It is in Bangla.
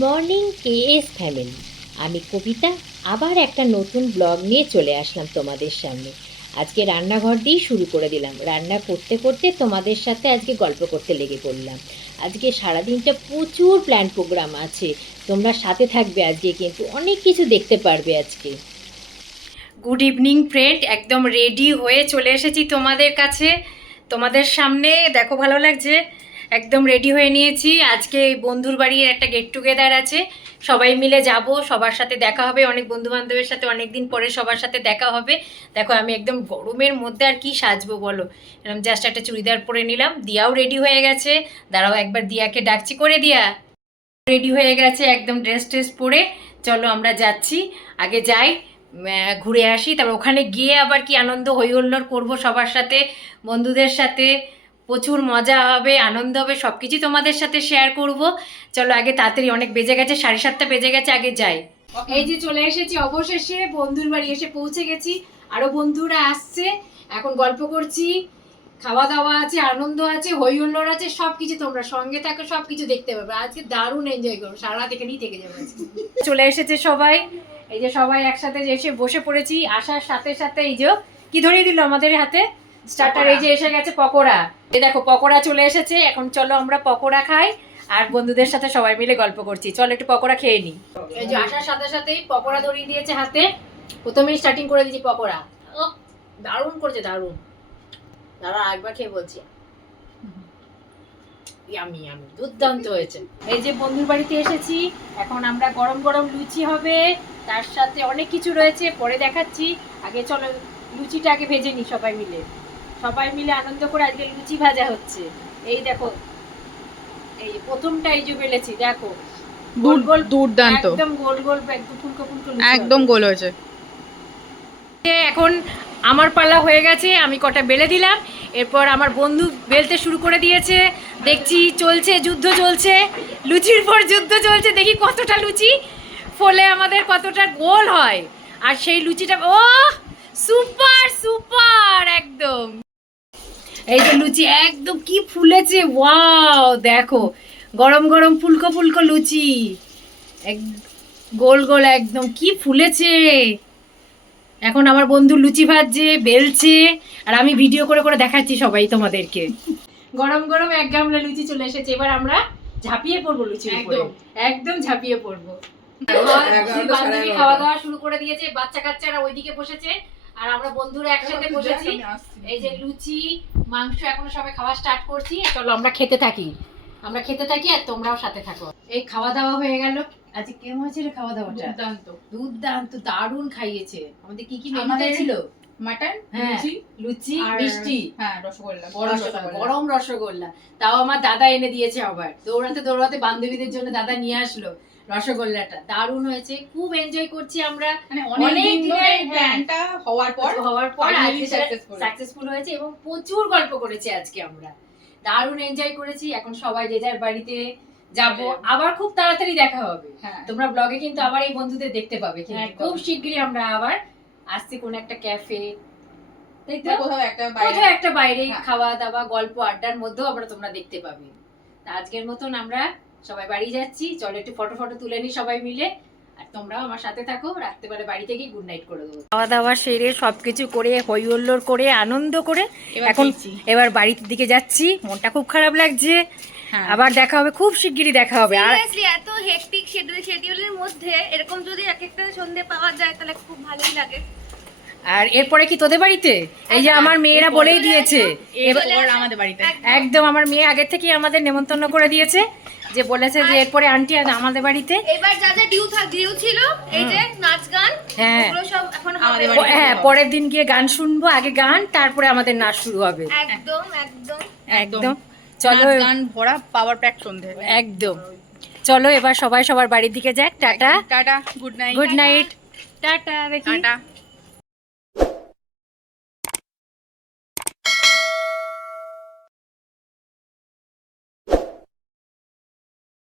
Morning K S family. আমি কবিতা, আবার একটা নতুন ব্লগ নিয়ে চলে আসলাম তোমাদের সামনে। আজকে রান্নাঘর দিয়েই শুরু করে দিলাম। রান্না করতে করতে তোমাদের সাথে আজকে গল্প করতে লেগে পড়লাম। আজকে সারাদিনটা প্রচুর প্ল্যান প্রোগ্রাম আছে। তোমরা সাথে থাকবে আজকে, কিন্তু অনেক কিছু দেখতে পারবে আজকে। গুড ইভিনিং ফ্রেন্ড একদম রেডি হয়ে চলে এসেছি তোমাদের কাছে। তোমাদের সামনে, দেখো ভালো লাগছে একদম রেডি হয়ে নিয়েছি। আজকে বন্ধুর বাড়ির একটা গেট টুগেদার আছে। সবাই মিলে যাব, সবার সাথে দেখা হবে। অনেক বন্ধু বান্ধবের সাথে অনেক দিন পরে সবার সাথে দেখা হবে। দেখো, আমি একদম গরমের মধ্যে আর কি সাজবো বলো? এরকম জাস্ট একটা চুড়িদার পরে নিলাম। দিয়াও রেডি হয়ে গেছে। দাঁড়াও, একবার দিয়াকে ডাকছি। করে দিয়া। রেডি হয়ে গেছে একদম ড্রেস ট্রেস পরে। চলো, আমরা যাচ্ছি। আগে যাই ঘুরে আসি। তারপর ওখানে গিয়ে আবার কি আনন্দ হই করব সবার সাথে, বন্ধুদের সাথে। প্রচুর মজা হবে, আনন্দ হবে সব কিছুই তোমাদের সাথে শেয়ার করব। চলো আগে তাড়াতাড়ি অনেক বেজে গেছে, সাড়ে সাতটা বেজে গেছে, আগে যাই। এই যে চলে এসেছি অবশেষে, বন্ধুর বাড়ি এসে পৌঁছে গেছি, আরও বন্ধুরা আসছে। এখন গল্প করছি খাওয়া দাওয়া আছে, আনন্দ আছে হই হুল্লোড় আছে সব কিছু তোমরা সঙ্গে থাকো সব কিছু দেখতে পাবে। আজকে দারুণ এনজয় করো সারা রাত এখানেই থেকে যাবে চলে এসেছে সবাই, এই যে সবাই একসাথে এসে বসে পড়েছি, আসার সাথে সাথে এই যে, কি ধরিয়ে দিল আমাদের হাতে? স্টার্টার এই যে এসে গেছে পকোড়া। এই দেখো পকোড়া চলে এসেছে। এখন চলো আমরা পকোড়া খাই আর বন্ধুদের সাথে সবাই মিলে গল্প করছি। চলো একটু পকোড়া খেয়ে নি। এই যে আসার সাথে সাথেই পকোড়া ধরিয়ে দিয়েছে হাতে। প্রথমেই স্টার্টিং করে দিয়েছি পকোড়া। দারুণ করেছে দারুণ। দাঁড়া একবার খেয়ে বলছি। ইয়ামি ইয়ামি দুর্দান্ত হয়েছে। এই যে বন্ধুর বাড়িতে এসেছি। এখন আমরা গরম গরম লুচি হবে। তার সাথে অনেক কিছু রয়েছে পরে দেখাচ্ছি। আগে চলো লুচিটা আগে ভেজে নি সবাই মিলে। সবাই মিলে আনন্দ করে আজকে লুচি ভাজা হচ্ছে। এই দেখো এই প্রথমটা এই যে বেলেছি দেখো। গোল গোল দুর্দান্ত। একদম গোল গোল একদম ফুলকো ফুলকো একদম গোল হয়েছে। এখন আমার পাল্লা হয়ে গেছে আমি কটা বেলে দিলাম এরপর আমার বন্ধু বেলতে শুরু করে দিয়েছে। দেখছি চলছে যুদ্ধ চলছে লুচির পর যুদ্ধ চলছে দেখি কতটা লুচি ফলে আমাদের কতটা গোল হয়। আর সেই লুচিটা ও সুপার সুপার একদম। এই যে লুচি একদম কি ফুলেছে ওয়াও দেখো। গরম গরম ফুলকো ফুলকো লুচি। এক গোল গোল একদম কি ফুলেছে। এখন আমার বন্ধু লুচি ভাজছে বেলছে আর আমি ভিডিও করে করে দেখাচ্ছি সবাই তোমাদেরকে। গরম গরম এক গামলা লুচি চলে এসেছে এবার আমরা ঝাঁপিয়ে পড়ব লুচি একদম। একদম ঝাঁপিয়ে পড়ব। বান্ধবী খাওয়া দাওয়া শুরু করে দিয়েছে বাচ্চা কাচ্চারা ওইদিকে বসেছে আর আমরা বন্ধুরা একসাথে বসেছি। এই যে লুচি মাংস এখনও সবাই খাওয়া স্টার্ট করছি। চলো আমরা খেতে থাকি। আমরা খেতে থাকি আর তোমরাও সাথে থাকো। এই খাওয়া দাওয়া হয়ে গেল। আজকে কেমন হয়েছিল খাওয়া দাওয়াটা দুর্দান্ত। দুর্দান্ত দারুণ খাইয়েছে। আমাদের কি কি মেনুতে হয়েছিল ছিল? মাটন হ্যাঁ, লুচি লুচি মিষ্টি। হ্যাঁ রসগোল্লা গরম রসগোল্লা, রসগোল্লা। গরম রসগোল্লা। তাও আমার দাদা এনে দিয়েছে আবার। দৌড়াতে দৌড়াতে বান্ধবীদের জন্য দাদা নিয়ে আসলো রসগোল্লাটা। দারুণ হয়েছে খুব এনজয় করছি আমরা। মানে অনেক হ্যাঁ। প্ল্যানটা হওয়ার পর হওয়ার পর সাকসেসফুল হয়েছে। এবং প্রচুর গল্প করেছি আজকে আমরা। দারুণ এনজয় করেছি এখন সবাই যে যার বাড়িতে যাব আবার খুব তাড়াতাড়ি দেখা হবে। হ্যাঁ। তোমরা ব্লগে কিন্তু আবার এই বন্ধুদের দেখতে পাবে খুব শিগগিরই আমরা আবার আসছি কোন একটা ক্যাফে তাই তো? কোথাও একটা বাইরে। কোথাও একটা বাইরে হ্যাঁ। খাওয়া দাওয়া গল্প আড্ডার মধ্যেও আমরা তোমরা দেখতে পাবে। তা আজকের মতন আমরা সবাই বাড়ি যাচ্ছি। চলো একটু ফটো ফটো তুলে নি সবাই মিলে। আর তোমরাও আমার সাথে থাকো। রাত্রে বেলা বাড়ি থেকে গুড নাইট করে দেবো। খাওয়া দাওয়া সেরে সবকিছু করে হই হুল্লোড় করে আনন্দ করে এবার এখন এবার বাড়ির দিকে যাচ্ছি। মনটা খুব খারাপ লাগছে। আবার দেখা হবে খুব শিগগিরই দেখা হবে। আর সিরিয়াসলি এত হেক্টিক শিডিউল শিডিউলের মধ্যে এরকম যদি এক একটা সন্ধে পাওয়া যায় তাহলে খুব ভালোই লাগে। আর এরপরে কি তোদের বাড়িতে? এই যে আমার মেয়েরা বলেই দিয়েছে। আমাদের বাড়িতে। একদম। আমার মেয়ে আগে থেকে আমাদের নেমন্তন্ন করে দিয়েছে। যে বলেছে যে এরপরে আন্টি আর আমাদের বাড়িতে। এবার যা যা ডিউ থাক ডিউ ছিল এই যে নাচ গান হ্যাঁ। ওগুলো সব এখন আমাদের বাড়িতে হ্যাঁ পরের দিন গিয়ে গান শুনব আগে গান তারপরে আমাদের নাচ শুরু হবে। একদম একদম। একদম। চলো গান ভরা পাওয়ার প্যাক সন্ধে। একদম। চলো এবার সবাই সবার বাড়ির দিকে যাক। Tata. Tata good night good night tata দেখি। টাটা।